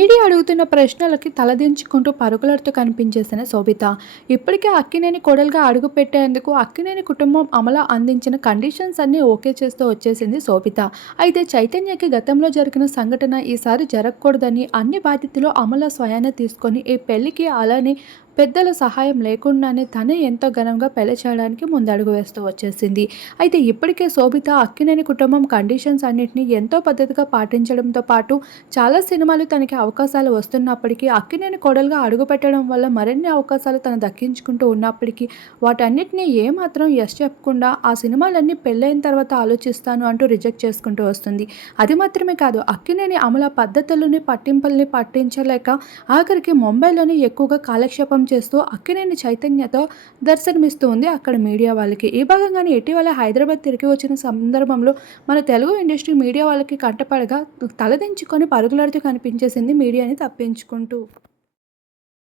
Media అడుగుతున్న ప్రశ్నలకి తలదించుకుంటూ పరుగులడుతూ కనిపించేసిన శోభిత. ఇప్పటికే అక్కినేని కోడలుగా అడుగు పెట్టేందుకు అక్కినేని కుటుంబం అమల అందించిన కండిషన్స్ అన్నీ ఓకే చేస్తూ వచ్చేసింది శోభిత. అయితే చైతన్యకి గతంలో జరిగిన సంఘటన ఈసారి జరగకూడదని అన్ని బాధ్యతలు అమల స్వయాన తీసుకొని ఈ పెళ్ళికి అలానే పెద్దల సహాయం లేకుండానే తనే ఎంతో ఘనంగా పెళ్ళి చేయడానికి ముందడుగు వేస్తూ వచ్చేసింది. అయితే ఇప్పటికే శోభిత అక్కినేని కుటుంబం కండిషన్స్ అన్నిటిని ఎంతో పద్ధతిగా పాటించడంతో పాటు చాలా సినిమాలు తనకి అవకాశాలు వస్తున్నప్పటికీ అక్కినేని కోడలుగా అడుగుపెట్టడం వల్ల మరిన్ని అవకాశాలు తను దక్కించుకుంటూ ఉన్నప్పటికీ వాటన్నిటిని ఏమాత్రం ఎస్ చెప్పకుండా ఆ సినిమాలన్నీ పెళ్ళైన తర్వాత ఆలోచిస్తాను అంటూ రిజెక్ట్ చేసుకుంటూ వస్తుంది. అది మాత్రమే కాదు అక్కినేని అమల పద్ధతులని పట్టింపుల్ని పట్టించలేక ఆఖరికి ముంబైలోనే ఎక్కువగా కాలక్షేపం చేస్తూ అక్కినేని చైతన్యతో దర్శనమిస్తూ ఉంది అక్కడ మీడియా వాళ్ళకి. ఈ భాగంగానే ఇటీవల హైదరాబాద్ తిరిగి వచ్చిన సందర్భంలో మన తెలుగు ఇండస్ట్రీ మీడియా వాళ్ళకి కంటపడగా తలదించుకొని పరుగులాడుతూ కనిపించేసింది మీడియాని తప్పించుకుంటూ